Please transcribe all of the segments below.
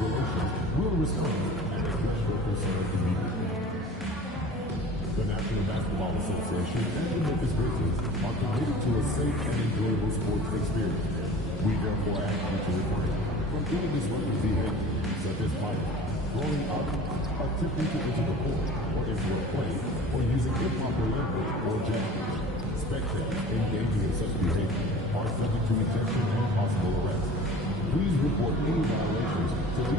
relations will resume and address your concerns immediately. The National Basketball Association and the Memphis Grizzlies are committed to a safe and enjoyable sports experience. We therefore ask you to refrain from any disruptive behavior, such as fighting, throwing up, attempting to enter the court or into a play, or using improper language or gestures. Spectators engaging in such behavior are subject to ejection and possible arrest. Please report any violations to the...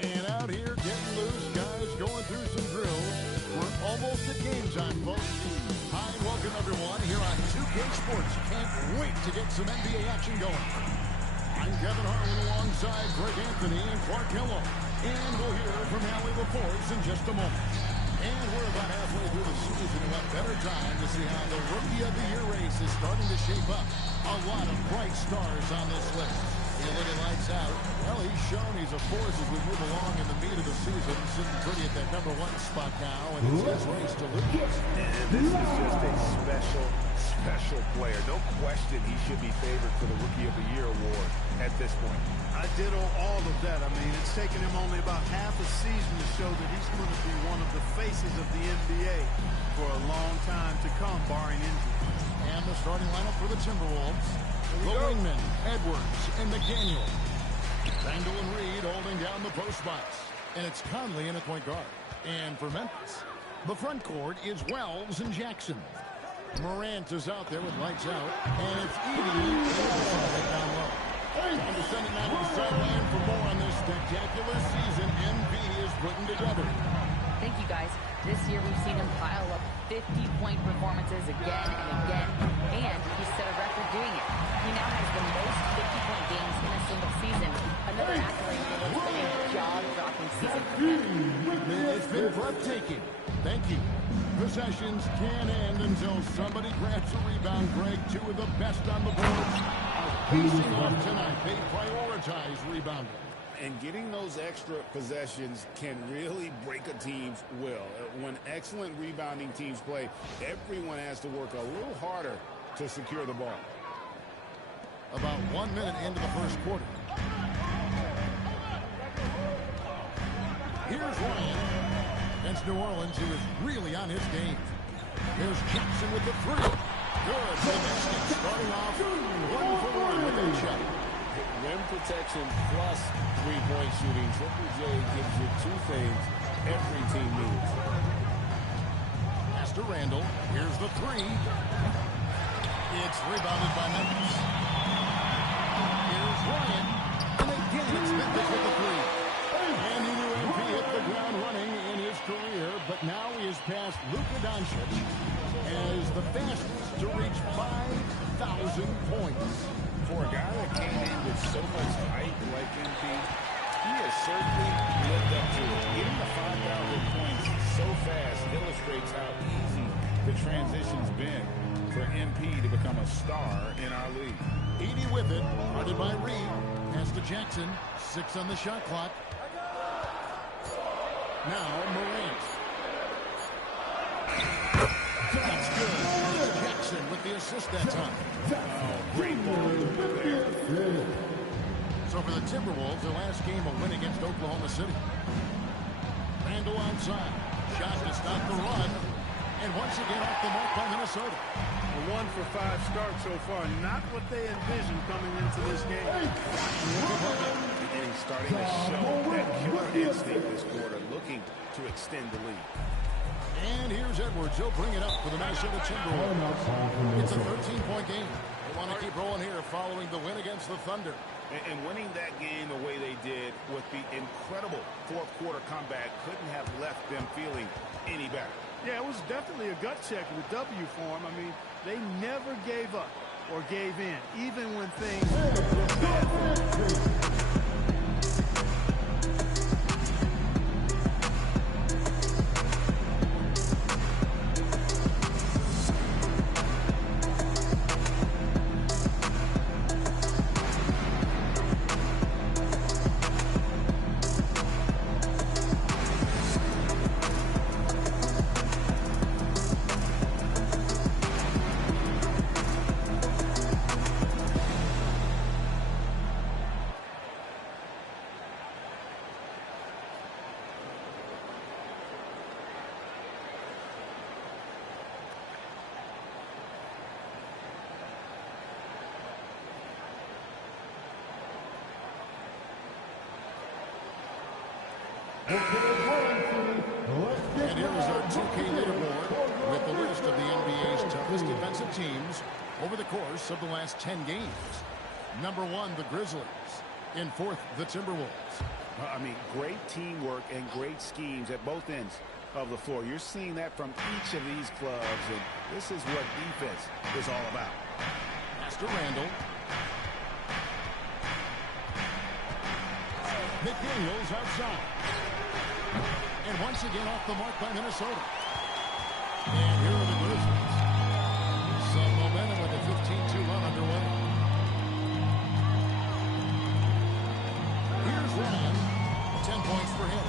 And out here getting loose, guys going through some drills. We're almost at game time, folks. Hi, and welcome everyone here on 2K Sports. Can't wait to get some NBA action going. I'm Kevin Harlan alongside Greg Anthony and Clark Hillo. And we'll hear from Allie LaForce in just a moment. And we're about halfway through the season and what better time to see how the Rookie of the Year race is starting to shape up. A lot of bright stars on this list. You look at lights out. Well, he's shown he's a force as we move along in the meat of the season. Sitting pretty at that number 1 spot now, and it's his race to lose. And this is just a special player. No question he should be favored for the Rookie of the Year award at this point. I ditto all of that. I mean, it's taken him only about half a season to show that he's going to be one of the faces of the NBA for a long time to come, barring injury. And the starting lineup for the Timberwolves. The wingmen, Edwards and McDaniel. Randall and Reed holding down the post spots. And it's Conley in at point guard. And for Memphis, the front court is Wells and Jackson. Morant is out there with lights out. And it's Edey down low. Time to send it now to the sideline for more on this spectacular season MB is putting together. Thank you, guys. This year we've seen him pile up 50-point performances again and again, and he set a record doing it. He now has the most 50-point games in a single season. Another accolade for what's been a jaw-dropping season for him. It's been breathtaking. Thank you. Possessions can't end until somebody grabs a rebound, Greg. 2 of the best on the boards are facing off tonight. They prioritize rebounding. And getting those extra possessions can really break a team's will. When excellent rebounding teams play, everyone has to work a little harder to secure the ball. About 1 minute into the first quarter. Here's Ryan against New Orleans, who is really on his game. Here's Jackson with the 3. Good. Starting off 1 for 1 with a shot. Rim protection plus three-point shooting. Triple J gives you 2 things every team needs. Pass to Randall. Here's the 3. It's rebounded by Memphis. Here's Ryan. And again, it's Memphis with the 3. And he knew MP hit the ground running in his career, but now he has passed Luka Doncic as the fastest to reach 5,000 points. For a guy that came in with so much hype like MP, he has certainly lived up to it. Getting the 5,000 points so fast illustrates how easy the transition's been for MP to become a star in our league. Edey with it, guarded by Reed. Pass to Jackson. 6 on the shot clock. Now Morant. That's good. Jackson with the assist that time. Great ball there. So for the Timberwolves, their last game a win against Oklahoma City. Randall outside. Shot to stop the run. And once again off the mark by Minnesota. A 1 for 5 start so far. Not what they envisioned coming into this game. And he's starting to show that killer instinct this quarter, looking to extend the lead. And here's Edwards. He'll bring it up for the Minnesota Timberwolves. It's a 13-point game. They want to keep rolling here following the win against the Thunder. And winning that game the way they did with the incredible fourth-quarter comeback couldn't have left them feeling any better. Yeah, it was definitely a gut check with a W for them. I mean, they never gave up or gave in, even when things looked bad for them. And here is our 2K leaderboard with the list of the NBA's toughest defensive teams over the course of the last 10 games. Number 1, the Grizzlies. In 4th, the Timberwolves. I mean, great teamwork and great schemes at both ends of the floor. You're seeing that from each of these clubs, and this is what defense is all about. Master Randall. McDaniels outside. And once again off the mark by Minnesota. And here are the Grizzlies. Some momentum with a 15-2 run underway. Here's Ryan. 10 points for him.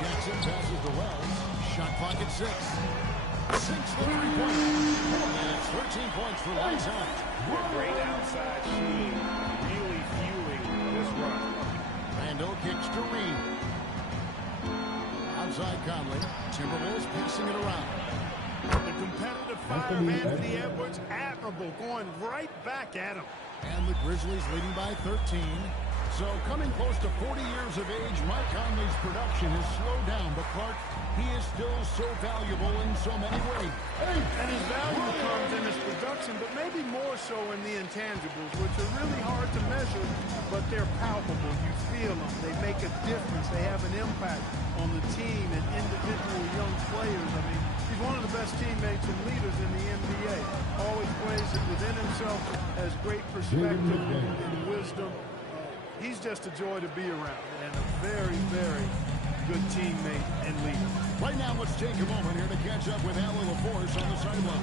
Jackson passes to Wells. Shot clock at 6. Sinks the three-pointer. And it's 13 points for Lights Out. Great outside shooting, really fueling this run. Randall kicks to Reed. Outside Conley. Timberwolves pacing it around. The competitive fire of Anthony Edwards, admirable, going right back at him. And the Grizzlies leading by 13. So coming close to 40 years of age, Mike Conley's production has slowed down. But Clark, he is still so valuable in so many ways. And his value comes in his production, but maybe more so in the intangibles, which are really hard to measure, but they're palpable. You feel them. They make a difference. They have an impact on the team and individual young players. I mean, he's one of the best teammates and leaders in the NBA. Always plays it within himself, has great perspective and wisdom. He's just a joy to be around and a very, very good teammate and leader. Right now, let's take a moment here to catch up with Allie LaForce on the sideline.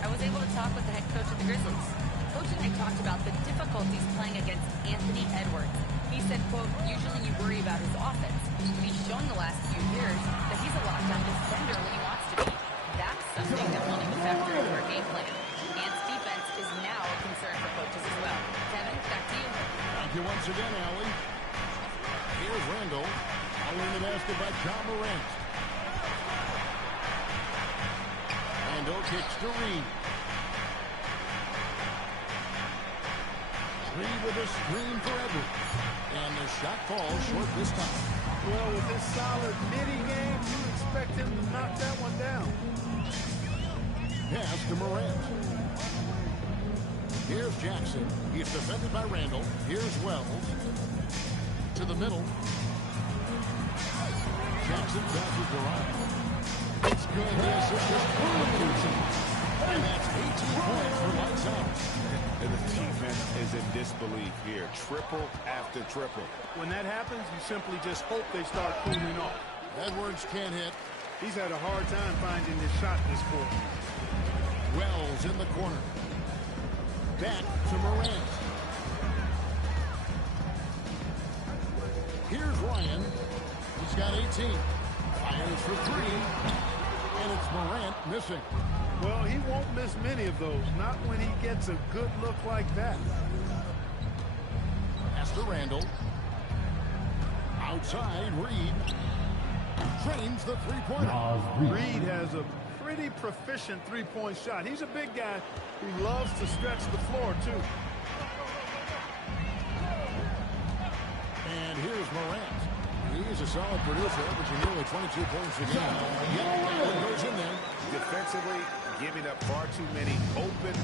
I was able to talk with the head coach of the Grizzlies. Coach and I talked about the difficulties playing against Anthony Edwards. He said, quote, usually you worry about his offense. He's shown the last few years that he's a lockdown defender when he wants to be. That's something that will need to factor into our game plan. Ant's defense is now a concern for coaches as well. Kevin, back to you. Thank you once again, Allie. Here's Randall. Following the basket by John Morant. Randall kicks to Reed. Reed with a screen for Edwards. And the shot falls short this time. Well, with this solid midi game, you expect him to knock that one down. Pass to Morant. Here's Jackson. He's defended by Randall. Here's Wells. To the middle. Jackson passes to Ryan. It's good. The assist is and that's 18 points for Lights Out. And the defense is in disbelief here. Triple after triple. When that happens, you simply just hope they start cooling off. Edwards can't hit. He's had a hard time finding his shot this quarter. Wells in the corner. Back to Morant. Here's Ryan. He's got 18. Fires for 3. And it's Morant missing. Well, he won't miss many of those. Not when he gets a good look like that. Pass to Randall. Outside, Reed. Trains the three-pointer. Reed has a pretty proficient three-point shot. He's a big guy who loves to stretch the floor, too. And here's Morant. He's a solid producer, averaging nearly 22 points a game. Yep, goes in there. Defensively, giving up far too many open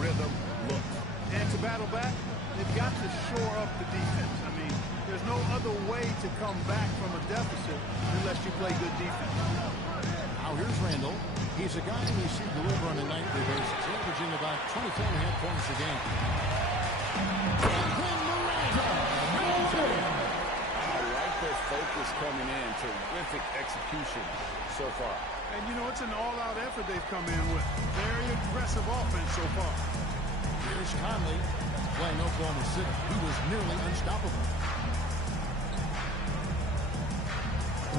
rhythm looks. And to battle back, they've got to shore up the defense. I mean, there's no other way to come back from a deficit unless you play good defense. Now here's Randall. He's a guy we see deliver on a nightly basis, averaging about 24.5 points a game. And then Morant. I like their focus coming in. Terrific execution so far. And, you know, it's an all-out effort they've come in with. Very aggressive offense so far. Here's Conley playing Oklahoma City. He was nearly unstoppable.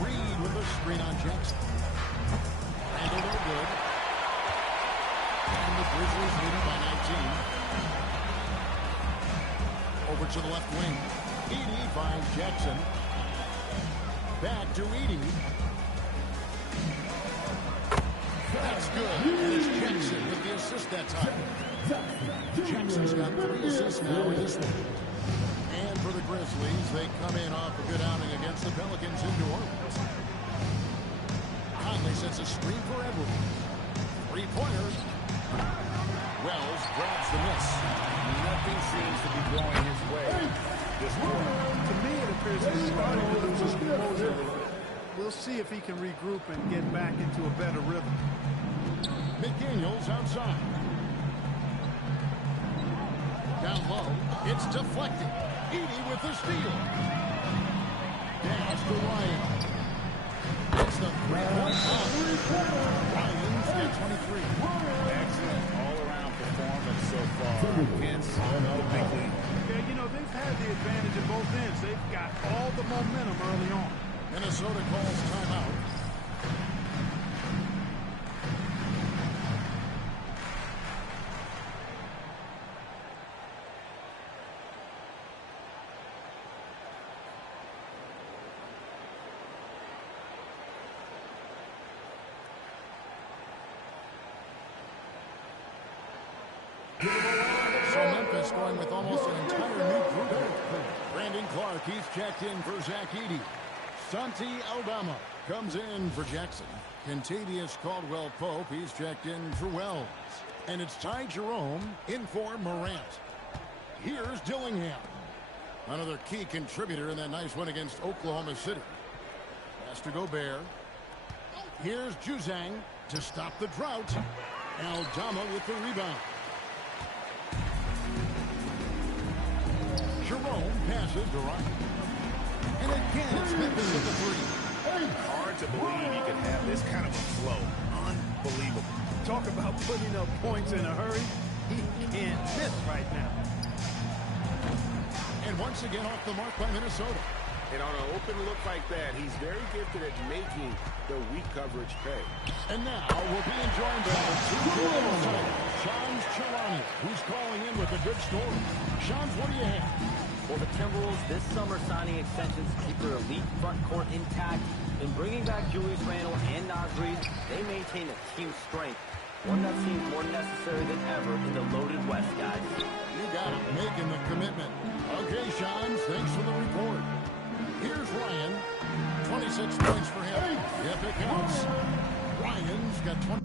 Reed with a screen on Jackson. Randall no good. And the Grizzlies leading by 19. Over to the left wing. Edey finds Jackson. Back to Edey. That's good. And it's Jackson with the assist that time. Jackson's got 3 assists now in this one. And for the Grizzlies. Grizzlies. They come in off a good outing against the Pelicans in New Orleans. Conley sets a screen for Edwards. Three-pointer. Wells grabs the miss. Nothing seems to be going his way this quarter. To me, it appears he's starting to lose his composure. We'll see if he can regroup and get back into a better rhythm. McDaniels outside. Down low. It's deflected. Edey with the steal. Pass to Ryan. It's the three-point shot. Ryan's at 23. Excellent all-around performance so far against the big league. Yeah, you know, they've had the advantage at both ends. They've got all the momentum early on. Minnesota calls timeout. So Memphis going with almost an entire new group. Brandon Clark, he's checked in for Zach Edey. Santi Aldama comes in for Jackson. Kentavious Caldwell-Pope, he's checked in for Wells. And it's Ty Jerome in for Morant. Here's Dillingham. Another key contributor in that nice win against Oklahoma City. Pass to Gobert. Here's Juzang to stop the drought. Aldama with the rebound. Jerome passes to Ryan. And again, it's Memphis with the three. Hard to believe he could have this kind of a flow. Unbelievable. Talk about putting up points in a hurry. He can't miss right now. And once again off the mark by Minnesota. And on an open look like that, he's very gifted at making the weak coverage pay. And now we're being joined by the two insider, Shams Charania, who's calling in with a good story. Shams, what do you have? Well, the Timberwolves this summer signing extensions to keep their elite front court intact. In bringing back Julius Randle and Naz Reid, they maintain a team strength, one that seems more necessary than ever in the loaded West, guys. You got it, making the commitment. Okay, Shams, thanks for the report. Here's Ryan. 26 points for him. If it counts. Ryan's got 20.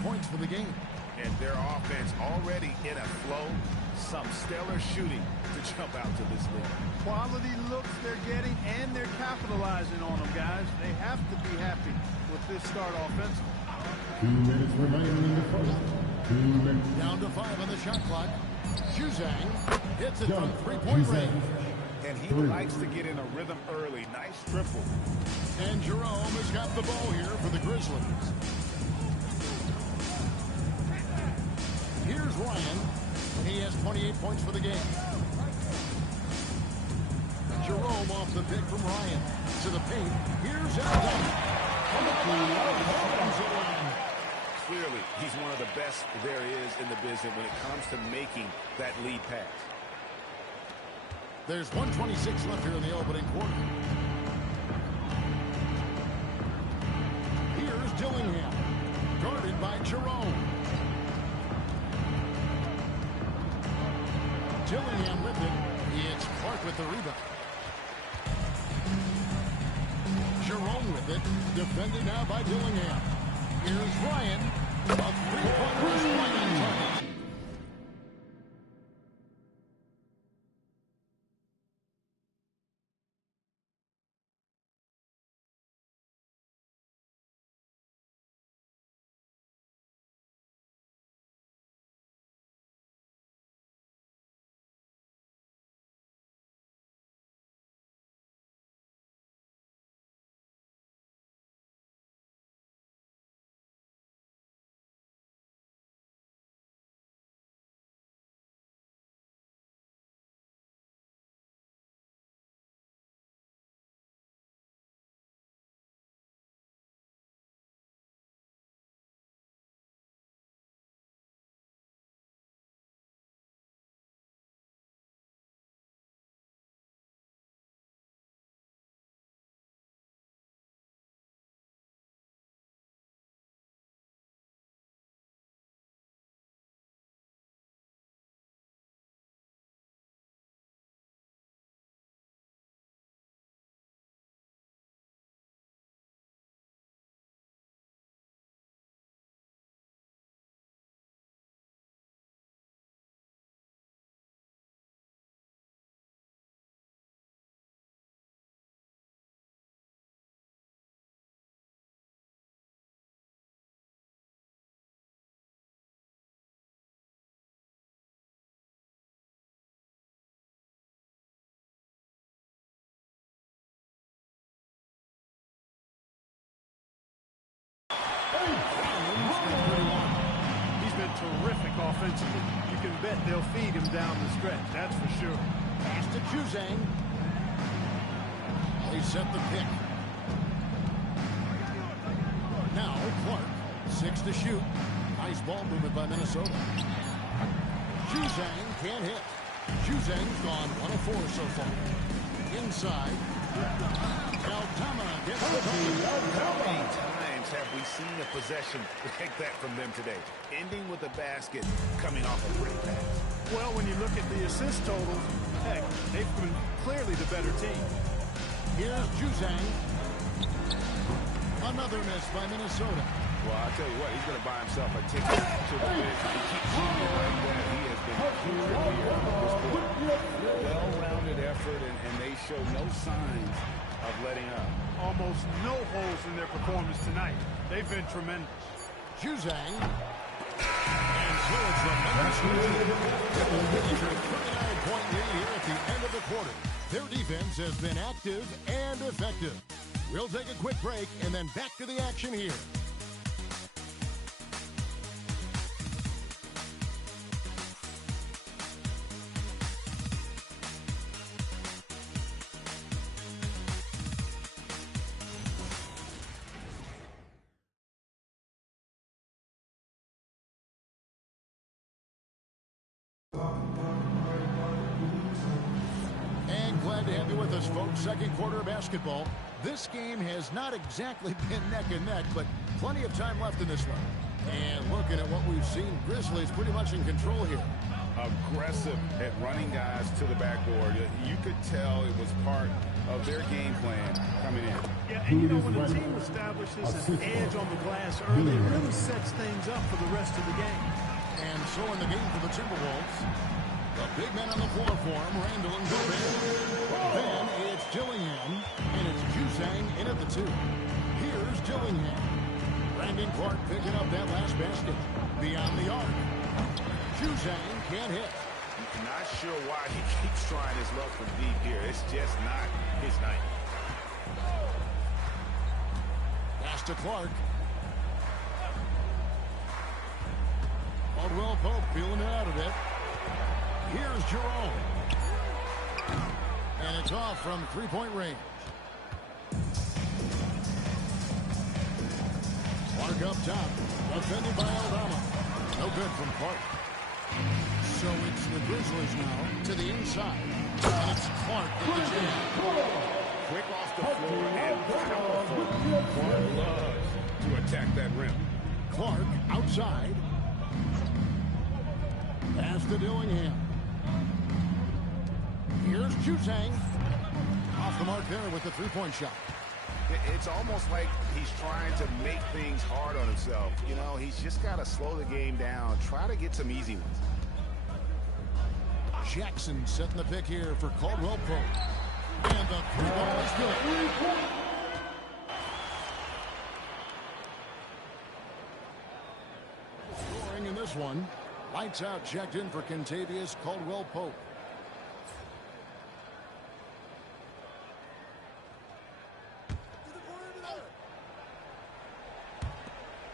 Points for the game. And their offense already in a flow. Some stellar shooting to jump out to this league. Quality looks they're getting, and they're capitalizing on them, guys. They have to be happy with this start offensively. 2 minutes remaining in the first. 2 minutes. Down to 5 on the shot clock. Juzang hits it from three-point range. And he likes to get in a rhythm early. Nice triple. And Jerome has got the ball here for the Grizzlies. Here's Ryan. He has 28 points for the game. Jerome off the pick from Ryan. To the paint. Here's Aldama. Clearly, he's one of the best there is in the business when it comes to making that lead pass. There's 1:26 left here in the opening quarter. Here's Dillingham. Guarded by Jerome. Dillingham with it. It's Clark with the rebound. Jerome with it. Defended now by Dillingham. Here's Ryan. A three-pointer is right on target. bet they'll feed him down the stretch, that's for sure. Pass to Juzang. They set the pick. Now Clark, 6 to shoot. Nice ball movement by Minnesota. Juzang can't hit. Juzang's gone 1 of 4 so far. Inside. Altama gets the How many times have we seen a possession like that from them today? Ending with a basket, coming off a great pass. Well, when you look at the assist totals, heck, they've been clearly the better team. Here's Juzang. Another miss by Minnesota. Well, I'll tell you what, he's going to buy himself a ticket to the bench. If he keeps shooting like that, he has been clear here at this point. Well-rounded effort, and they show no signs of letting up. Almost no holes in their performance tonight. They've been tremendous. Juzang. And so it's the Memphis Grizzlies. 39-point lead here at the end of the quarter. Their defense has been active and effective. We'll take a quick break and then back to the action here. Glad to have you with us, folks. Second quarter of basketball. This game has not exactly been neck and neck, but plenty of time left in this one. And looking at what we've seen, Grizzlies pretty much in control here. Aggressive at running guys to the backboard. You could tell it was part of their game plan coming in. Yeah, and you know, when the team establishes an edge on the glass early, it really sets things up for the rest of the game. And so in the game for the Timberwolves, the big men on the floor for him, Randall and Gobert. Then it's Dillingham, and it's Juzang in at the 2. Here's Dillingham. Brandon Clark picking up that last basket. Beyond the arc. Juzang can't hit. Not sure why he keeps trying his luck from deep here. It's just not his night. Pass to Clark. Caldwell Pope feeling it out a bit. Here's Jerome. And it's off from three-point range. Clark up top. Defended by Aldama. No good from Clark. So it's the Grizzlies now to the inside. And it's Clark with the jam. Quick off the floor and powerful. Clark loves to attack that rim. Clark outside. Pass to Dillingham. Here's Juzang. Off the mark there with the three-point shot. It's almost like he's trying to make things hard on himself. You know, he's just got to slow the game down. Try to get some easy ones. Jackson setting the pick here for Caldwell Pope. And the three ball is good. Scoring in this one. Lights out checked in for Kentavious Caldwell Pope.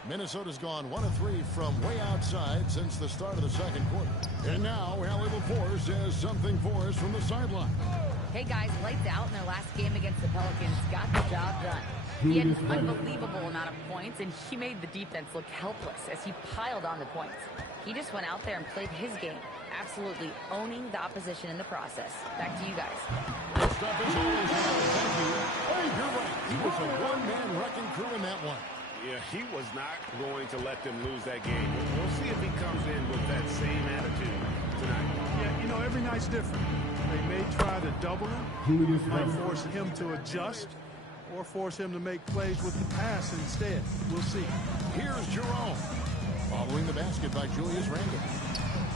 Minnesota's gone 1 of 3 from way outside since the start of the second quarter. And now Allie LaForce has something for us from the sideline. Hey guys, lights out in their last game against the Pelicans. Got the job done. He had an unbelievable amount of points, and he made the defense look helpless as he piled on the points. He just went out there and played his game, absolutely owning the opposition in the process. Back to you guys. Stuff is always thank you. Hey, you're right. He was a one-man wrecking crew in that one. Yeah, he was not going to let them lose that game. We'll see if he comes in with that same attitude tonight. Yeah, you know, every night's different. They may try to double him, might force him to adjust, or force him to make plays with the pass instead. We'll see. Here's Jerome. Following the basket by Julius Randle.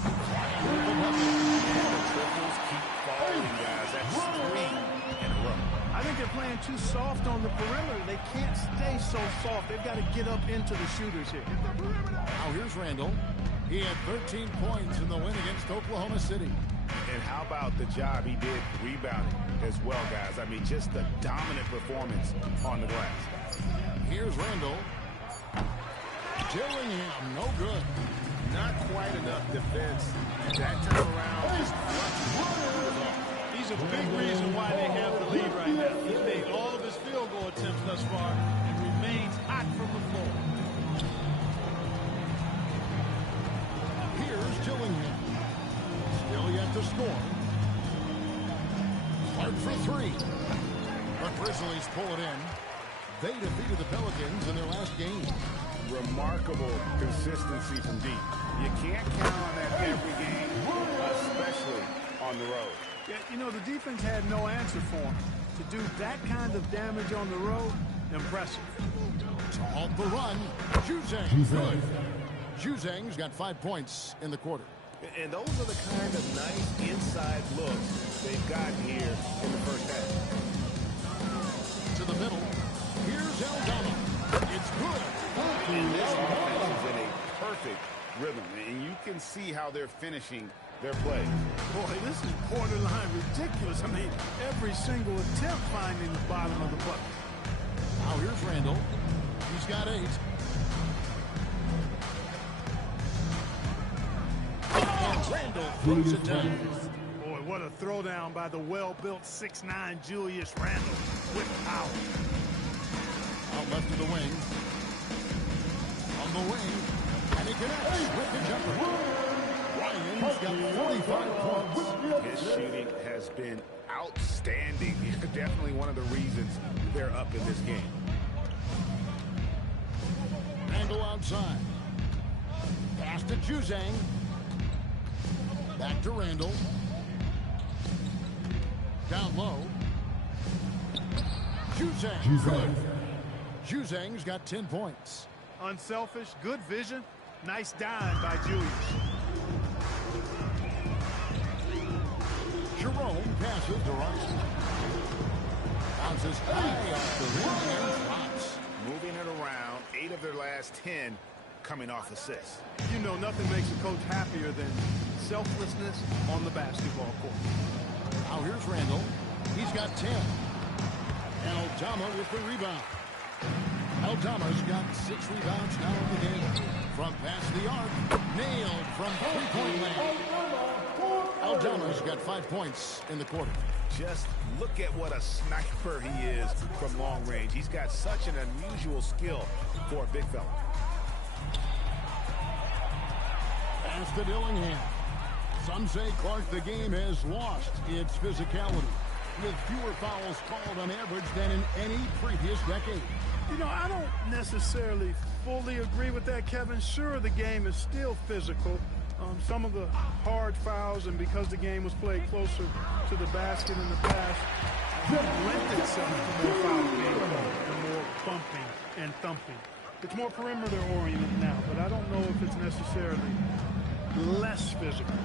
The triples keep falling, guys. That's 3 in a row. I think they're playing too soft on the perimeter. They can't stay so soft. They've got to get up into the shooters here. Now here's Randle. He had 13 points in the win against Oklahoma City. And how about the job he did rebounding as well, guys? I mean, just the dominant performance on the glass. Here's Randle. Dillingham, no good. Not quite enough defense. That time around, just He's a big reason why they have the lead right now. He made all of his field goal attempts thus far and remains hot from the floor. Here's Dillingham. Still yet to score. Clark for three. The Grizzlies pull it in. They defeated the Pelicans in their last game. Remarkable consistency from deep. You can't count on that every game, especially on the road. Yeah, you know, the defense had no answer for him. To do that kind of damage on the road, impressive. On the run, Juzang. Good. Juzang's got 5 points in the quarter. And those are the kind of nice inside looks they've gotten here in the first half. To the middle. Here's Aldama. It's good. And this offense is in a perfect rhythm. And you can see how they're finishing their play. Boy, this is borderline ridiculous. I mean, every single attempt finding the bottom of the bucket. Now here's Randall. He's got 8. And Randall throws it down. Boy, what a throwdown by the well-built 6'9" Julius Randle with power. Out left to the wing. On the wing. And he connects with the jumper. Ryan's got 45 points. His shooting has been outstanding. Definitely one of the reasons they're up in this game. Randall outside. Pass to Juzang. Back to Randall. Down low. Juzang. Good. Juzang's got 10 points. Unselfish, good vision. Nice dime by Julius. Jerome passes to Rice. Bounces high off the rim and drops. Moving it around, 8 of their last 10 coming off assists. You know, nothing makes a coach happier than selflessness on the basketball court. Now here's Randall. He's got 10. And Aldama with the rebound. Aldama's got 6 rebounds now in the game. From past the arc, nailed from three-point land. Aldama's got 5 points in the quarter. Just look at what a sniper he is from long range. He's got such an unusual skill for a big fella. Pass to Dillingham. Some say, Clark, the game has lost its physicality, with fewer fouls called on average than in any previous decade. You know, I don't necessarily fully agree with that, Kevin. Sure, the game is still physical. Some of the hard fouls, and because the game was played closer to the basket in the past, lent itself to more foul games and more bumping and thumping. It's more perimeter-oriented now, but I don't know if it's necessarily less physical.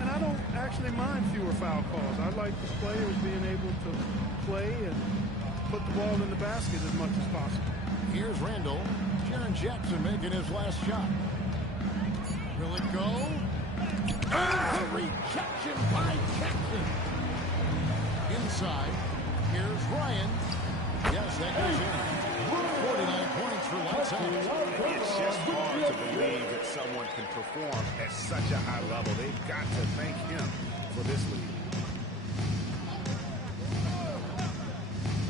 And I don't actually mind fewer foul calls. I like the players being able to play and put the ball in the basket as much as possible. Here's Randall. Jaren Jackson making his last shot. Will it go? The rejection by Jackson. Inside. Here's Ryan. Yes, that goes in. 49 points for Lights Out. It's just hard to believe that someone can perform at such a high level. They've got to thank him for this lead.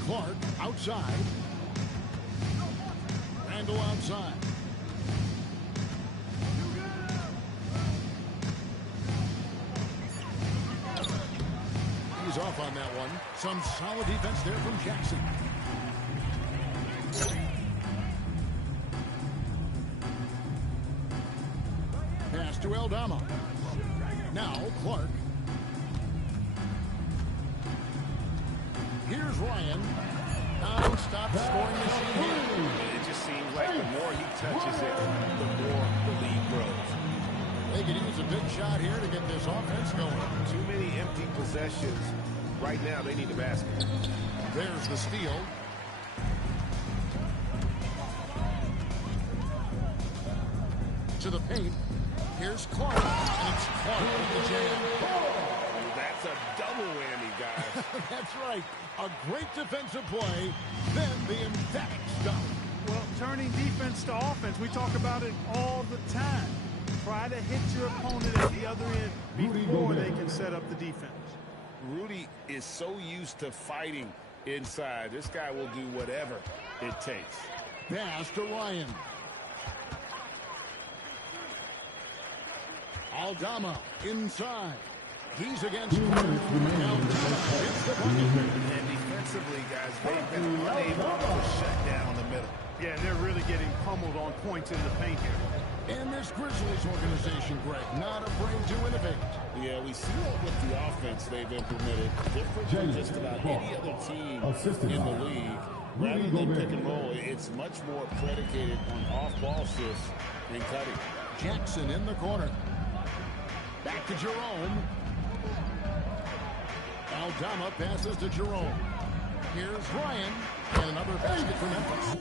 Clark outside. Randall outside. He's off on that one. Some solid defense there from Jackson. Pass to Aldama. Now Clark. Here's Ryan. Non-stop scoring machine here. It just seems like the more he touches it, the more the lead grows. They could use a big shot here to get this offense going. Too many empty possessions. Right now, they need a basket. There's the steal. To the paint. Here's Clark. And it's Clark with the jam. That's a double whammy, guys. That's right. A great defensive play, then the emphatic stop. Well, turning defense to offense, we talk about it all the time. Try to hit your opponent at the other end before they can set up the defense. Rudy is so used to fighting inside. This guy will do whatever it takes. Pass to Ryan. Aldama inside. He's against 2 minutes remaining. And defensively, guys, they've been unable to shut down the middle. Yeah, they're really getting pummeled on points in the paint here. And this Grizzlies organization, Greg, not afraid to innovate. Yeah, we see that with the offense they've implemented. Different from just about any other team in the league. Rather than pick and roll, it's much more predicated on off-ball shifts and cutting. Jackson in the corner. Back to Jerome. Aldama passes to Jerome. Here's Ryan. And another basket for Memphis.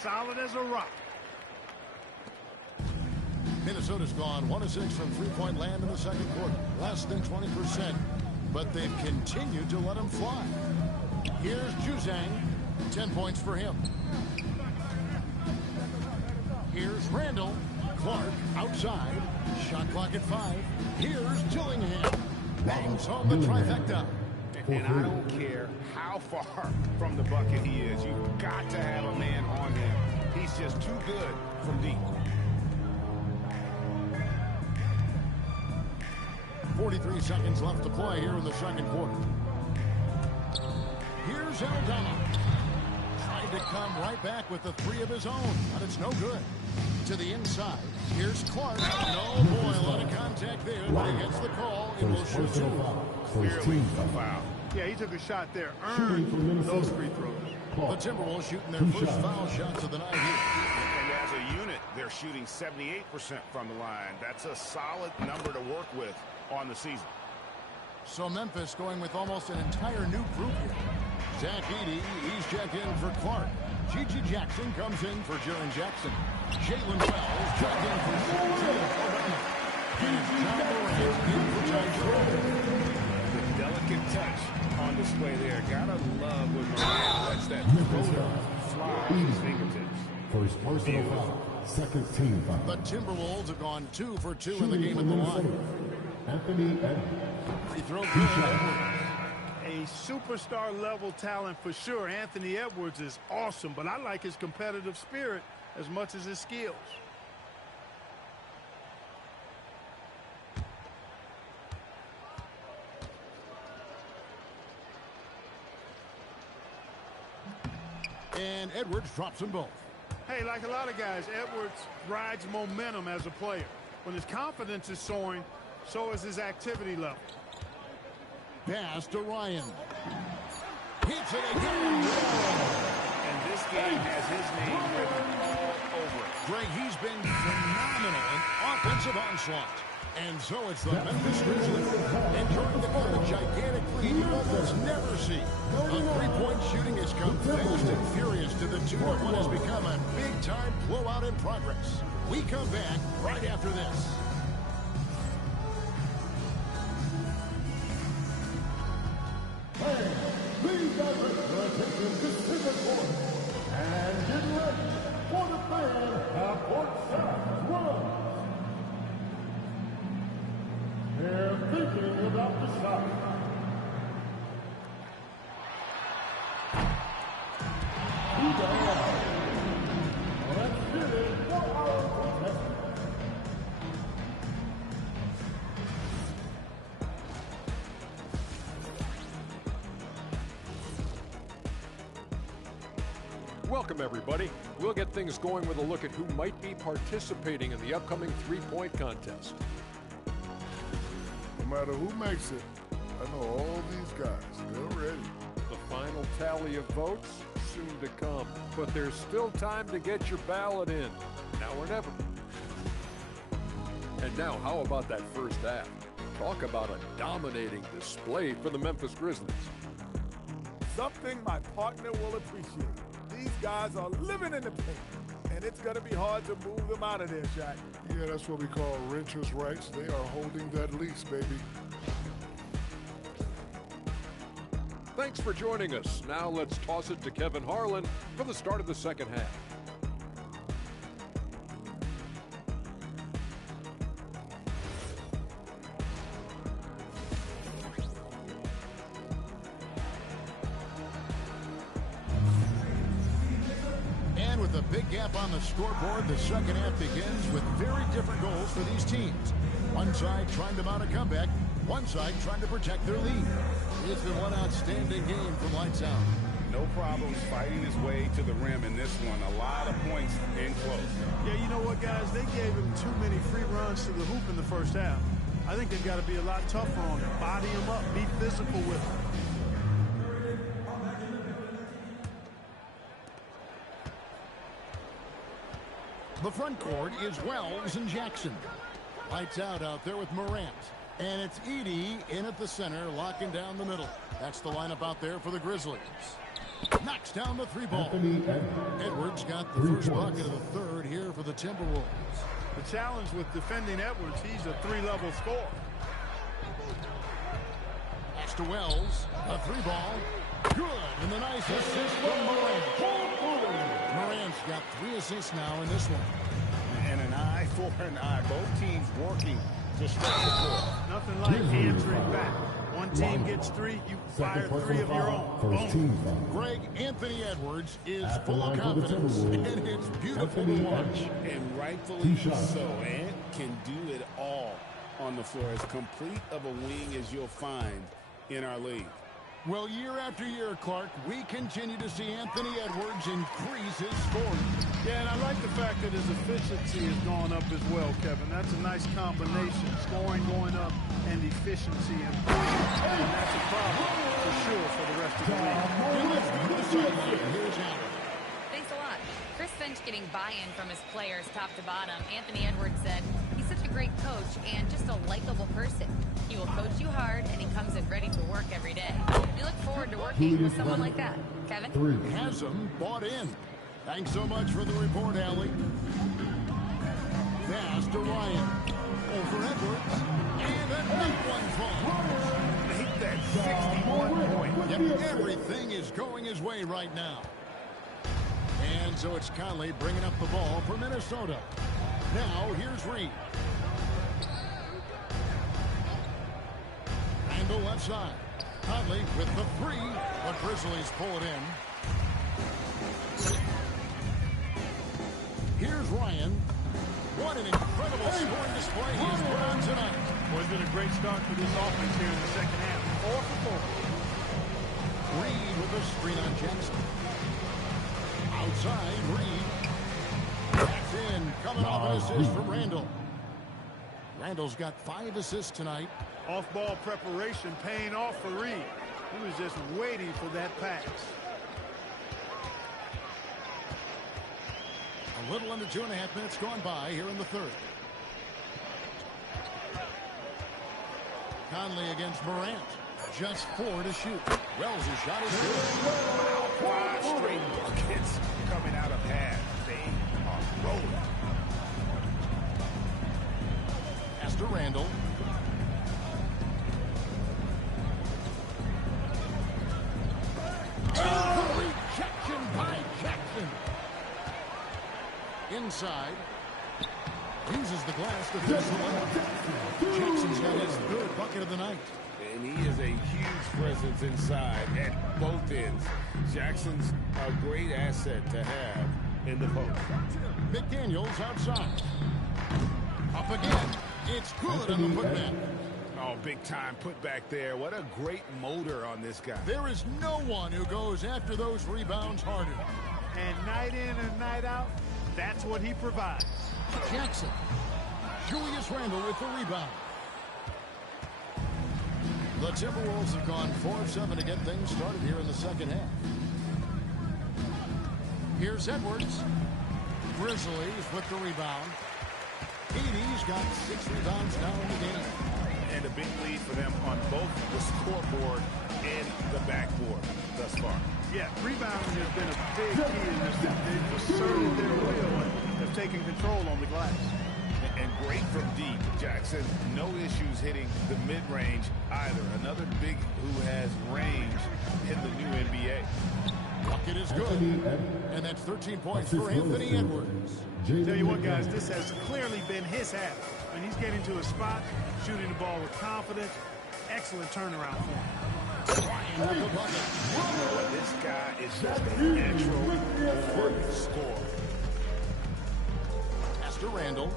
Solid as a rock. Minnesota's gone 1 of 6 from three-point land in the second quarter. Less than 20%. But they've continued to let them fly. Here's Juzang. 10 points for him. Here's Randall. Clark outside. Shot clock at 5. Here's Dillingham. Bangs home the trifecta. And I don't care how far from the bucket he is. You've got to have a man on him. He's just too good from deep. 43 seconds left to play here in the second quarter. Here's Aldama. Tried to come right back with the 3 of his own, but it's no good. To the inside. Here's Clark. No, boy, a lot of contact there, but he gets the call. It will shoot 2. Clearly a foul. Yeah, he took a shot there. Earned those free throws. The Timberwolves shooting their first foul shots of the night here. And as a unit, they're shooting 78% from the line. That's a solid number to work with on the season. So Memphis going with almost an entire new group here. Zach Edey, he's checked in for Clark. Gigi Jackson comes in for Jaren Jackson. Jalen Wells checked in for Shaq. And John Morant in for Ty Jerome. The delicate touch on display there. Gotta love when Morant lets that floater fly off his fingertips. For his personal foul, second team foul. The Timberwolves have gone 2 for 2 in the game at the line. Anthony Edwards. Free throw good. A superstar level talent for sure. Anthony Edwards is awesome, but I like his competitive spirit as much as his skills. And Edwards drops them both. Hey, like a lot of guys, Edwards rides momentum as a player. When his confidence is soaring, so is his activity level. Pass to Ryan. Hits it again. And this game has his name written all over it. Greg, he's been phenomenal in offensive onslaught. And so it's the Memphis Grizzlies enjoying the kind of gigantic lead you almost never see. A three-point shooting has come fast and furious to the tune of what has become a big-time blowout in progress. We come back right after this. Fans, please direct your attention to center court and get ready for the fan half-court shot run. They're thinking about the shot. Let's get it for our contestant. Welcome, everybody. We'll get things going with a look at who might be participating in the upcoming three-point contest. No matter who makes it, I know all these guys, they're ready. The final tally of votes soon to come, but there's still time to get your ballot in, now or never. And now, how about that first half? Talk about a dominating display for the Memphis Grizzlies. Something my partner will appreciate. These guys are living in the paint, and it's going to be hard to move them out of there, Shaq. Yeah, that's what we call renters' rights. They are holding that lease, baby. Thanks for joining us. Now let's toss it to Kevin Harlan for the start of the second half. And with a big gap on the scoreboard, the second half begins with very different goals for these teams. One side trying to mount a comeback, one side trying to protect their lead. It's been one outstanding game from lights out. No problems fighting his way to the rim in this one. A lot of points in close. Yeah, you know what, guys? They gave him too many free runs to the hoop in the first half. I think they've got to be a lot tougher on him. Body him up, be physical with him. The front court is Wells and Jackson. Lights out there with Morant. And it's Edey in at the center, locking down the middle. That's the lineup out there for the Grizzlies. Knocks down the three ball. Edwards got the first bucket of the third here for the Timberwolves. The challenge with defending Edwards, he's a three-level scorer. Pass to Wells. A three ball. Good. And the nice assist from Morant. Morant's got 3 assists now in this one. And an eye for an eye. Both teams working to stretch the court. Nothing like answering back. One team gets 3, you fire 3 of your own. Boom. Greg, Anthony Edwards is full of confidence, and it's beautiful to watch. And rightfully so. Ant can do it all on the floor. As complete of a wing as you'll find in our league. Well, year after year, Clark, we continue to see Anthony Edwards increase his scoring. Yeah, and I like the fact that his efficiency has gone up as well, Kevin. That's a nice combination. Scoring going up and efficiency improving. And that's a problem for sure for the rest of the league. Thanks a lot. Chris Finch getting buy-in from his players top to bottom. Anthony Edwards said he's such a great coach and just a likable person. He will coach you hard, and he comes in ready to work every day. We look forward to working with someone like that. Kevin? Has him bought in. Thanks so much for the report, Allie. Pass to Ryan. Over Edwards. And another one falls. Make that 61 point. Yep, everything is going his way right now. And so it's Conley bringing up the ball for Minnesota. Now, here's Reed. Randall left side. Conley with the 3. The Grizzlies pull it in. Here's Ryan. What an incredible scoring display he has put on tonight. Well, it's been a great start for this offense here in the second half. 4 for 4. Reed with the screen on Jackson. Outside, Reed. That's in. Coming off an assist from Randall. Randall's got 5 assists tonight. Off-ball preparation paying off for Reed. He was just waiting for that pass. A little under 2.5 minutes gone by here in the third. Conley against Morant. Just 4 to shoot. Wells' shot is good. Wow, 5 straight buckets coming out of half. They are rolling. Pass to Randall. The rejection by Jackson. Inside. Uses the glass to finish the layup. Jackson's got his 3rd bucket of the night. And he is a huge presence inside at both ends. Jackson's a great asset to have in the post. McDaniels outside. Up again. It's good on the putback. Oh, big time putback there. What a great motor on this guy. There is no one who goes after those rebounds harder. And night in and night out, that's what he provides. Jackson. Julius Randle with the rebound. The Timberwolves have gone 4 of 7 to get things started here in the second half. Here's Edwards. Grizzlies with the rebound. Edey's got 6 rebounds now in the game. And a big lead for them on both the scoreboard and the backboard thus far. Yeah, rebounding has been a big key in this game. They've asserted their will and have taken control on the glass. And great from deep, Jackson. No issues hitting the mid-range either. Another big who has range in the new NBA. Bucket is good. And that's 13 points for Anthony Edwards. Tell you what, guys, this has clearly been his half. When he's getting to a spot, shooting the ball with confidence, excellent turnaround for him. Ryan with the bucket. This guy is just a natural born scorer. Pass to Randall.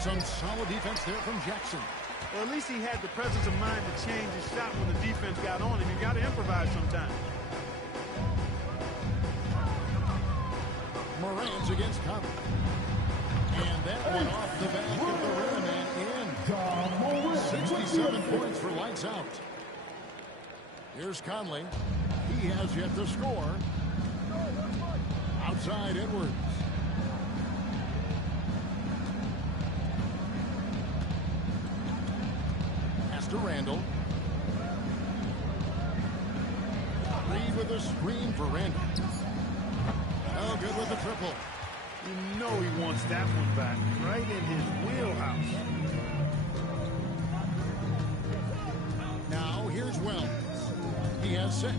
Some solid defense there from Jackson. Well, at least he had the presence of mind to change his shot when the defense got on him. You got to improvise sometimes. Morant's against Conley. And that one off the back of the rim and in. 67 points for lights out. Here's Conley. He has yet to score. Outside Edwards. Pass to Randall. Reed with a screen for Randall. Oh, good with the triple. You know he wants that one back, right in his wheelhouse. Now here's Wells. He has 6.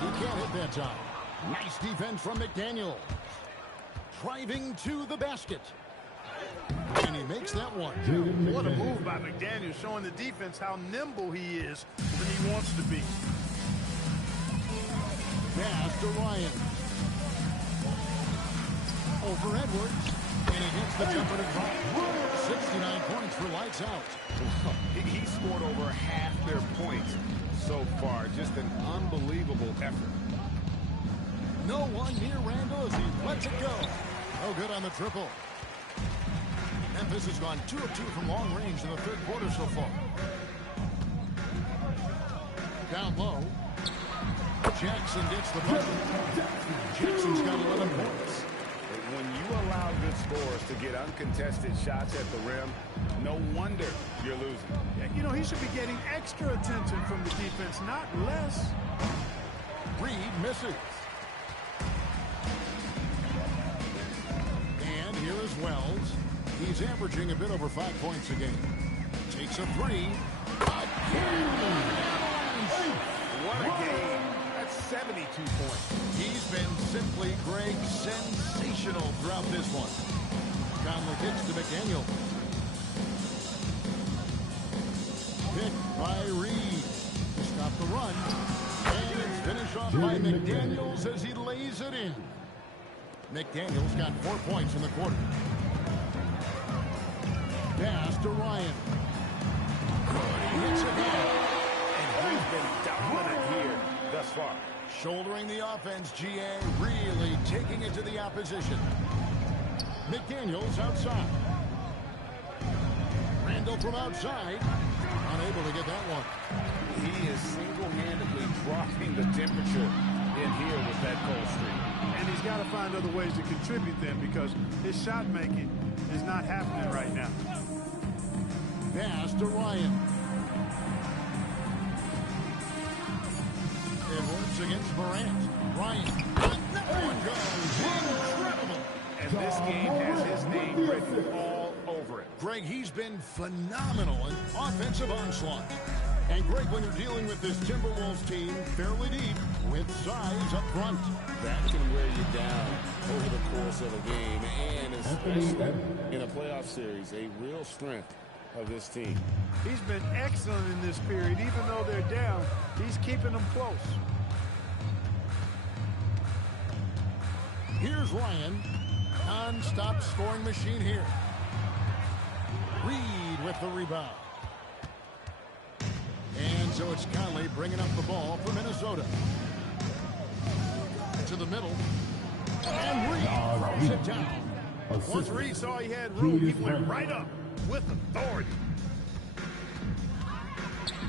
He can't hit that time. Nice defense from McDaniels. Driving to the basket. And he makes that one. What a move by McDaniels, showing the defense how nimble he is when he wants to be. Pass to Ryan. Over Edwards. And he gets the jumper to drop. 69 points for lights out. He scored over half their points so far. Just an unbelievable effort. No one near Randall as he lets it go. No good on the triple. Memphis has gone 2 of 2 from long range in the third quarter so far. Down low. Jackson gets the bucket. Jackson's got 11 points. When you allow good scorers to get uncontested shots at the rim, no wonder you're losing. You know, he should be getting extra attention from the defense, not less. Reed misses. And here is Wells. He's averaging a bit over 5 points a game. Takes a 3. What a game. That's 72 points. He's been simply, Greg, sensational throughout this one. Conley kicks to McDaniel. Picked by Reed to stop the run. And it's finished off by McDaniels as he lays it in. McDaniels got 4 points in the quarter. Pass to Ryan. Good, he hits again. And he's been dominant here thus far. Shouldering the offense, GA really taking it to the opposition. McDaniels outside. Randall from outside. Unable to get that one. He is single-handedly dropping the temperature in here with that cold streak. And he's got to find other ways to contribute then because his shot making is not happening right now. Pass to Ryan. Edwards against Morant. Ryan. That one goes. Incredible. And this game has his name written all over it. Greg, he's been phenomenal in offensive onslaught. And Greg, when you're dealing with this Timberwolves team fairly deep with size up front. That can wear you down over the course of a game, and especially in a playoff series, a real strength of this team. He's been excellent in this period. Even though they're down, he's keeping them close. Here's Ryan. Non-stop scoring machine here. Reed with the rebound. And so it's Conley bringing up the ball for Minnesota. To the middle. And Reed throws it down. Once Reed saw he had room, he went right up with authority.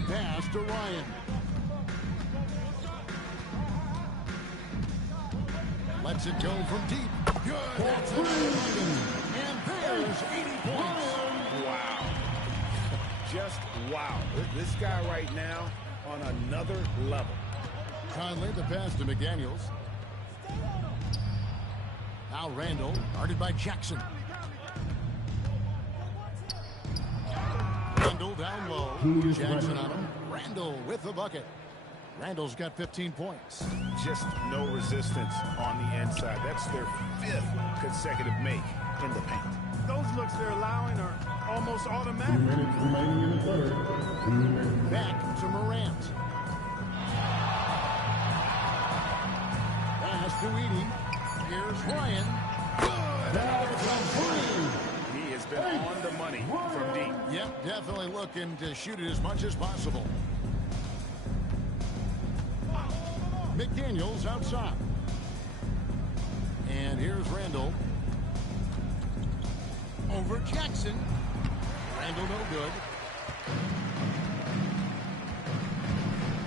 Pass to Ryan. Lets it go from deep. Good. That's it. And there's 80 points. Wow. Just wow. This guy right now on another level. Conley, the pass to McDaniels. Now Randall, guarded by Jackson. Randall down low. Jackson on him. Randall with the bucket. Randall's got 15 points. Just no resistance on the inside. That's their 5th consecutive make in the paint. Those looks they're allowing are almost automatic. 2 minutes remaining in the third. 2 minutes. Back to Morant. Pass to Edey. Here's Ryan. Good. He has been on the money from deep. Yep, definitely looking to shoot it as much as possible. McDaniels outside. And here's Randall. Over Jackson. Randall no good.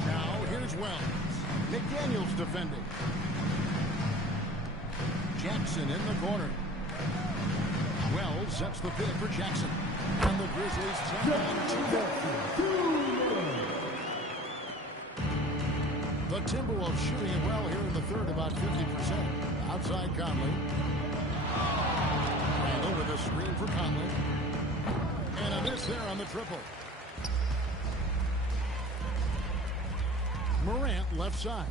Now here's Wells. McDaniels defending. Jackson in the corner. Wells sets the pick for Jackson. And the Grizzlies take on 2 more. The Timberwolves shooting it well here in the third, about 50%. Outside Conley. Randall with a screen for Conley. And a miss there on the triple. Morant left side.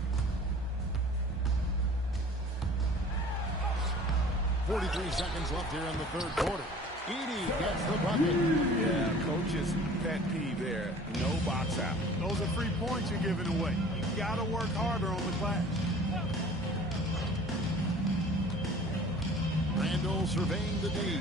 43 seconds left here in the third quarter. Edey gets the bucket. Yeah, coach's pet peeve there. No box out. Those are free points you're giving away. You gotta work harder on the glass. Randall surveying the D.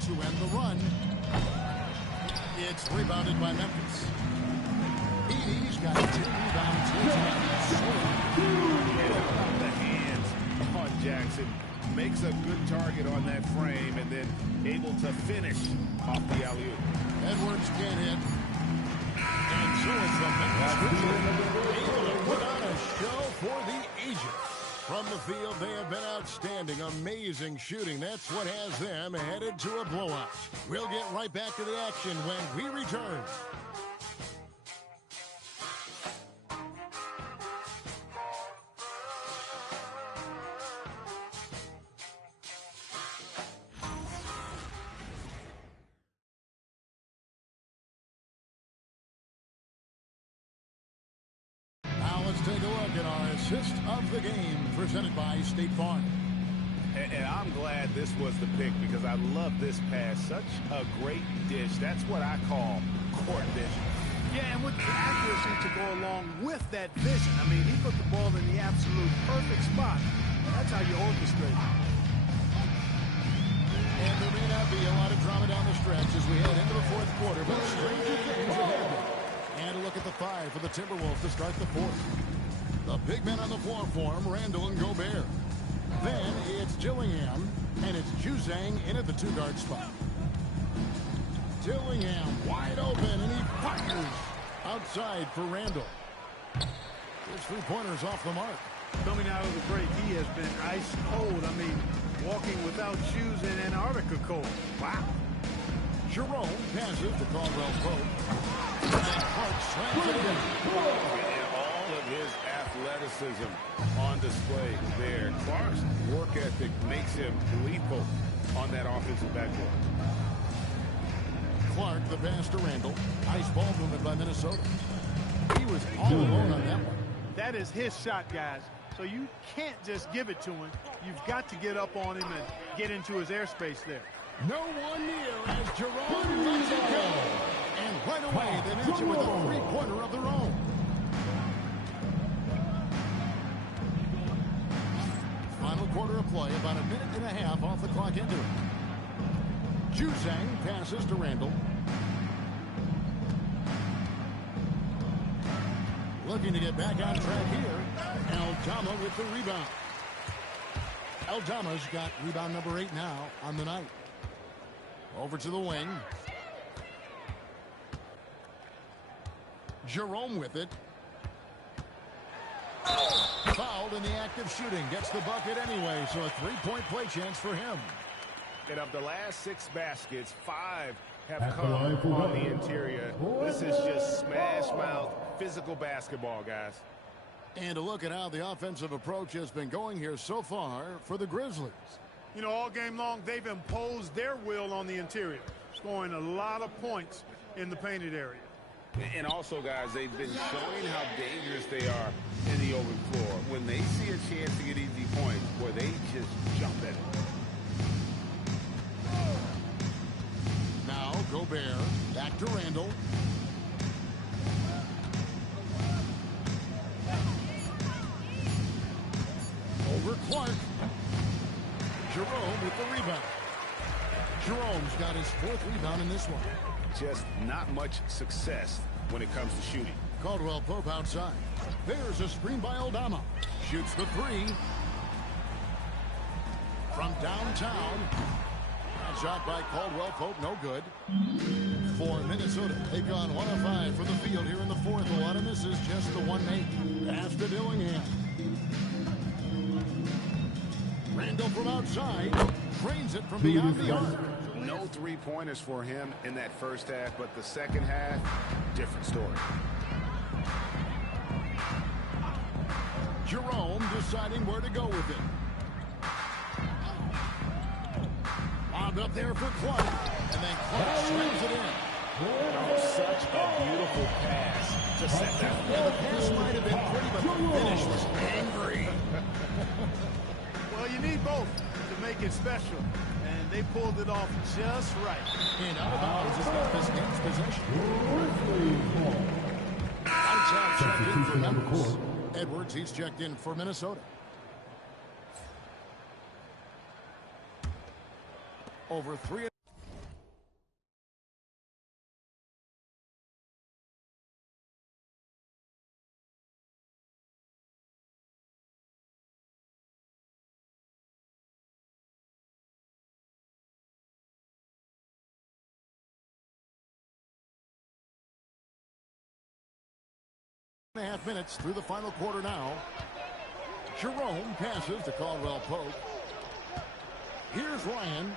To end the run. It's rebounded by Memphis. Edey's got 2 rebounds. The hands on Jackson. Makes a good target on that frame and then able to finish off the alley-oop. Edwards can't hit. And so it's the Memphis Grizzlies able to put on a show for the Asians. From the field, they have been outstanding. Amazing shooting. That's what has them headed to a blowout. We'll get right back to the action when we return. Let's take a look at our assist of the game presented by State Farm. And I'm glad this was the pick because I love this pass. Such a great dish. That's what I call court vision. Yeah, and with the accuracy to go along with that vision. I mean, he put the ball in the absolute perfect spot. That's how you orchestrate it. And there may not be a lot of drama down the stretch as we head into the fourth quarter, but stranger things ahead. And a look at the five for the Timberwolves to start the fourth. The big men on the floor for him, Randall and Gobert. Then it's Dillingham, and it's Juzang in at the two-guard spot. Dillingham wide open, and he fires outside for Randall. His three-pointer's off the mark. Coming out of the break, he has been ice cold. I mean, walking without shoes in Antarctica cold. Wow. Jerome passes to Caldwell Pope. And Clark slams it in. And all of his athleticism on display there. Clark's work ethic makes him lethal on that offensive backboard. Clark, the pass to Randall. Nice ball movement by Minnesota. He was all alone on that one. That is his shot, guys. So you can't just give it to him. You've got to get up on him and get into his airspace there. No one near as Jerome lets it go. And right away, they match it with a three-pointer of their own. Final quarter of play, about a minute and a half off the clock into it. Juzang passes to Randall. Looking to get back on track here. Aldama with the rebound. Aldama's got rebound number 8 now on the night. Over to the wing. Jerome with it. Fouled in the act of shooting. Gets the bucket anyway, so a three-point play chance for him. And of the last 6 baskets, 5 have come on the interior. This is just smash-mouth physical basketball, guys. And a look at how the offensive approach has been going here so far for the Grizzlies. You know, all game long, they've imposed their will on the interior, scoring a lot of points in the painted area. And also, guys, they've been showing how dangerous they are in the open floor. When they see a chance to get easy points, boy, they just jump at it. Now Gobert back to Randall. Over Clark. Jerome with the rebound. Jerome's got his 4th rebound in this one. Just not much success when it comes to shooting. Caldwell Pope outside. There's a screen by Aldama. Shoots the 3. From downtown. That shot by Caldwell Pope, no good. For Minnesota, they've gone 1 of 5 from the field here in the 4th. A lot of misses, just the 1-8. Pass to Dillingham. Randall from outside. Drains it from beyond the arc. No three-pointers for him in that first half, but the second half, different story. Jerome deciding where to go with it. Lobbed up there for Clark. And then Clark slams it in. Oh, such a beautiful pass to set that. Yeah, the pass might have been pretty, but the finish was angry. Well, you need both to make it special. And they pulled it off just right. And out of bounds has got this game's possession. Outside checked in for Memphis. Edwards, he's checked in for Minnesota. Over 3. And a half minutes through the final quarter now. Jerome passes to Caldwell Pope. Here's Ryan.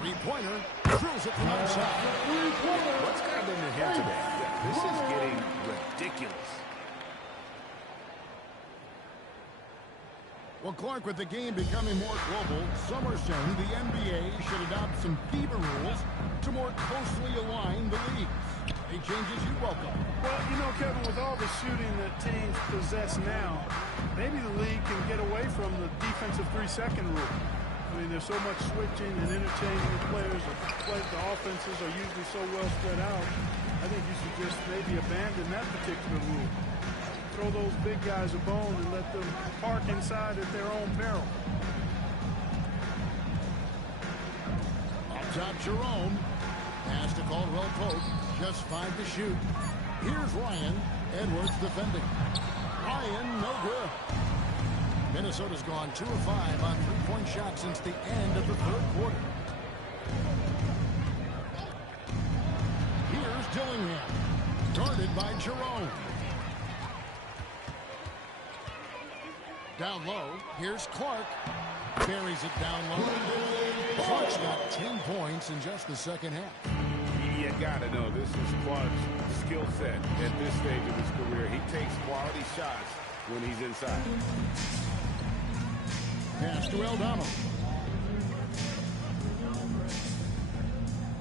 Three-pointer. Drills it from outside. What's happening to him today? This is getting ridiculous. Well, Clark, with the game becoming more global, some are saying the NBA should adopt some FIBA rules to more closely align the leagues. Any changes you welcome? Well, you know, Kevin, with all the shooting that teams possess now, maybe the league can get away from the defensive 3-second rule. I mean, there's so much switching and interchanging of players. The offenses are usually so well spread out. I think you should just maybe abandon that particular rule. Throw those big guys a bone and let them park inside at their own peril. Up top, Jerome. Pass to Caldwell Pope. Just 5 to shoot. Here's Ryan. Edwards defending. Ryan, no good. Minnesota's gone 2 of 5 on three-point shots since the end of the third quarter. Here's Dillingham. Guarded by Jerome. Down low. Here's Clark. Buries it down low. Clark's got 10 points in just the second half. You gotta know this is Clark's skill set at this stage of his career. He takes quality shots when he's inside. Pass to Aldama.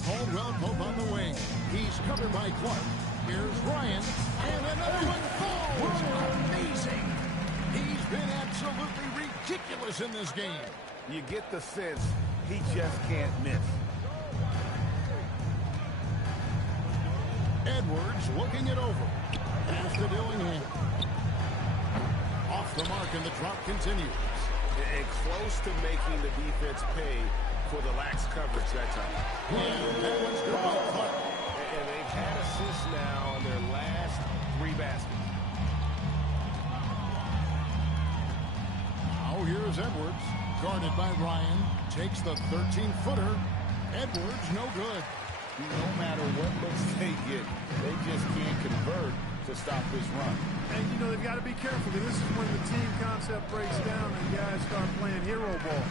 Caldwell Pope on the wing. He's covered by Clark. Here's Ryan. And another one falls. Amazing. He's been absolutely ridiculous in this game. You get the sense he just can't miss. Edwards looking it over. Pass to Dillingham. Off the mark, and the drop continues. And close to making the defense pay for the lax coverage that time. And that one's good by Clark. And they've had assists now on their last 3 baskets. Now here's Edwards. Guarded by Ryan. Takes the 13-footer. Edwards, no good. No matter what looks they get, they just can't convert to stop this run. And, you know, they've got to be careful, because this is when the team concept breaks down and guys start playing hero ball.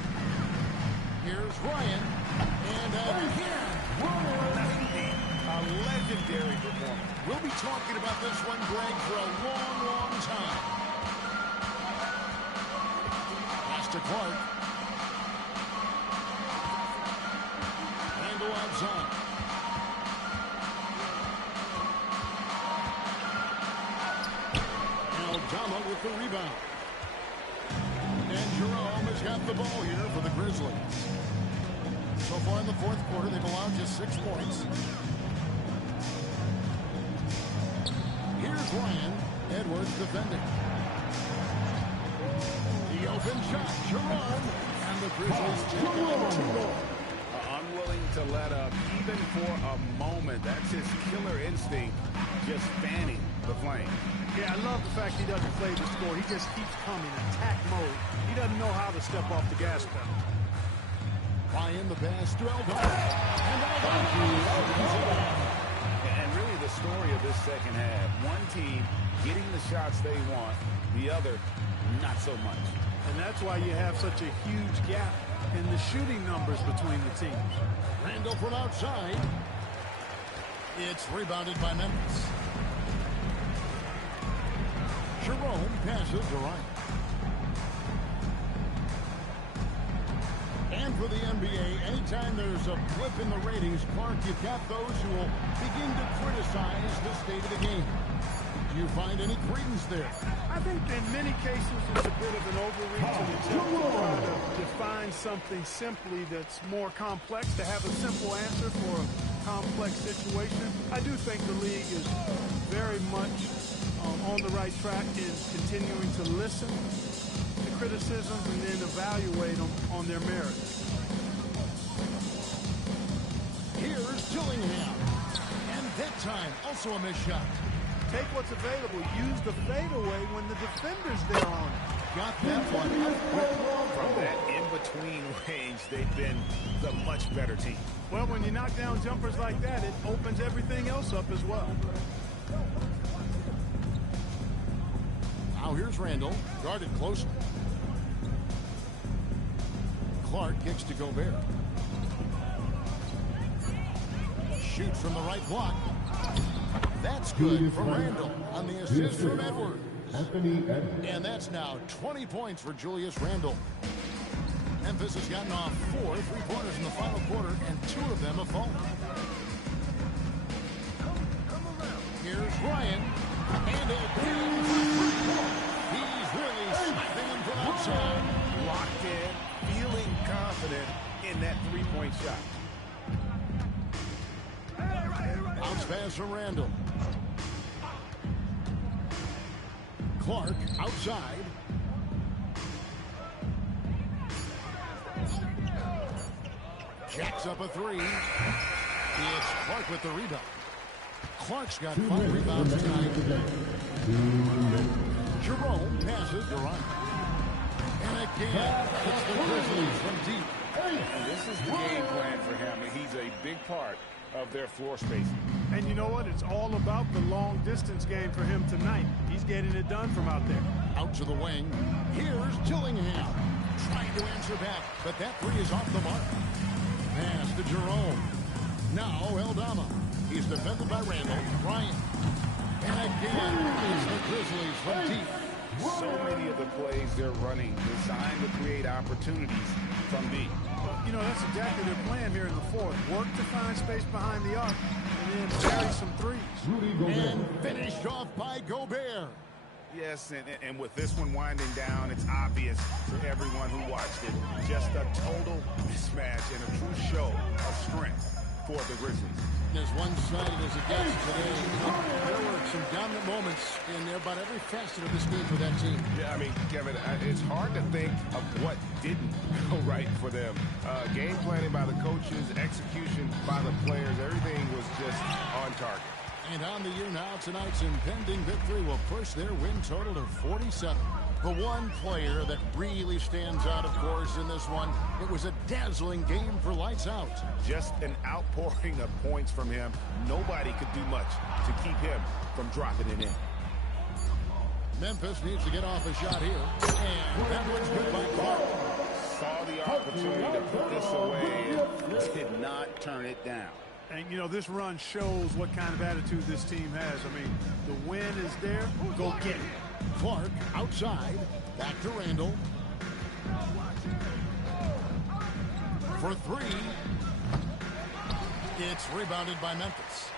Here's Ryan. And again, a legendary performance. We'll be talking about this one, Greg, for a long, long time. Pass to Clark. Randall outside. Aldama with the rebound. And Jerome has got the ball here for the Grizzlies. So far in the fourth quarter, they've allowed just 6 points. Here's Ryan. Edwards defending. The open shot. Jerome. And the Grizzlies take on 2 more. Unwilling to let up even for a moment. That's his killer instinct, just fanning the flame. Yeah, I love the fact he doesn't play the score. He just keeps coming, attack mode. He doesn't know how to step off the gas pedal. Ryan, the pass to Aldama. And Aldama. And really the story of this second half. One team getting the shots they want, the other not so much. And that's why you have such a huge gap in the shooting numbers between the teams. Randall from outside. It's rebounded by Memphis. Jerome passes to Ryan. And for the NBA, anytime there's a blip in the ratings, Clark, you've got those who will begin to criticize the state of the game. Do you find any credence there? I think in many cases it's a bit of an overreach and attempt to try to define something simply that's more complex, to have a simple answer for a complex situation. I do think the league is very much on the right track in continuing to listen to criticisms and then evaluate them on their merits. Here's Dillingham. And that time, also a missed shot. Take what's available. Use the fadeaway when the defender's there on it. Got that one. From that in-between range, they've been the much better team. Well, when you knock down jumpers like that, it opens everything else up as well. Now here's Randall, guarded closely. Clark kicks to Gobert. Shoots from the right block. That's good from Randall on the assist from Edwards. Anthony Edwards. And that's now 20 points for Julius Randle. Memphis has gotten off 4 3-pointers in the final quarter, and 2 of them have fallen. Here's Ryan. And he's really smacking him from outside. Locked in, feeling confident in that 3-point shot. Bounce pass from Randall. Clark outside. Jacks up a three. It's Clark with the rebound. Clark's got 5 rebounds tonight. Jerome passes Durant. And again, it's the Grizzlies from deep. And this is the game plan for him. He's a big part of their floor spacing. And you know what? It's all about the long-distance game for him tonight. He's getting it done from out there. Out to the wing. Here's Dillingham. Trying to answer back, but that three is off the mark. Pass to Jerome. Now Eldama. He's defended by Randall. Bryant. And again, it's the Grizzlies from deep. So many of the plays they're running designed to create opportunities from deep. Well, you know, that's exactly their plan here in the fourth. Work to find space behind the arc and then carry some threes. And finished off by Gobert. Yes, and with this one winding down, it's obvious to everyone who watched it. Just a total mismatch and a true show of strength for the Grizzlies. As one-sided as it gets today, there were some dominant moments in there about every facet of this game for that team. Yeah, I mean, Kevin, it's hard to think of what didn't go right for them. Game planning by the coaches, execution by the players, everything was just on target. And on the year now, tonight's impending victory will push their win total to 47. The one player that really stands out, of course, in this one, it was a dazzling game for lights out. Just an outpouring of points from him. Nobody could do much to keep him from dropping it in. Memphis needs to get off a shot here. And that one's good by Clark. Saw the opportunity to put this away and did not turn it down. And, you know, this run shows what kind of attitude this team has. I mean, the win is there. Go get it. Clark outside. Back to Randall. For three. It's rebounded by Memphis.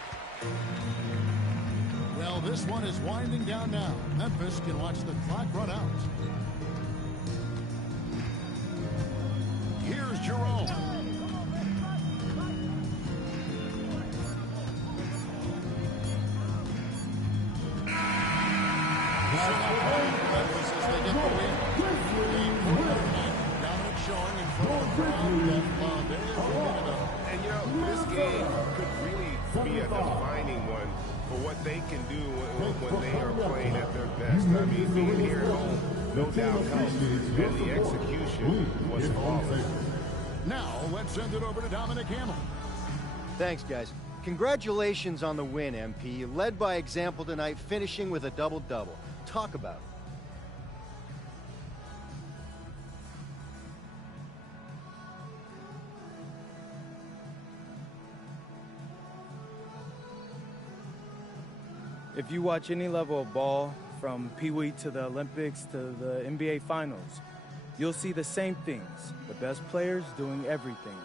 Well, this one is winding down now. Memphis can watch the clock run out. Here's Jerome. And, you know, this game could really be a defining one for what they can do when they are playing at their best. I mean, being here at home, no doubt comes, and the execution was flawless. Now, let's send it over to Dominic Hamel. Thanks, guys. Congratulations on the win, MP. You led by example tonight, finishing with a double-double. Talk about it. If you watch any level of ball, from Pee Wee to the Olympics to the NBA Finals, you'll see the same things. The best players doing everything.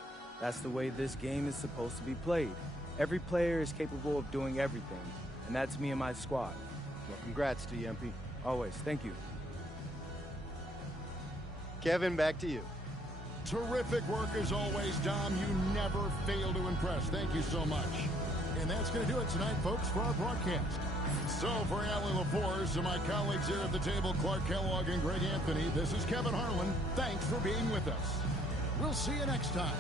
That's the way this game is supposed to be played. Every player is capable of doing everything, and that's me and my squad. Well, congrats to you, MP. Always. Thank you. Kevin, back to you. Terrific work as always, Dom. You never fail to impress. Thank you so much. And that's going to do it tonight, folks, for our broadcast. So for Allie LaForce and my colleagues here at the table, Clark Kellogg and Greg Anthony, this is Kevin Harlan. Thanks for being with us. We'll see you next time.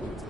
With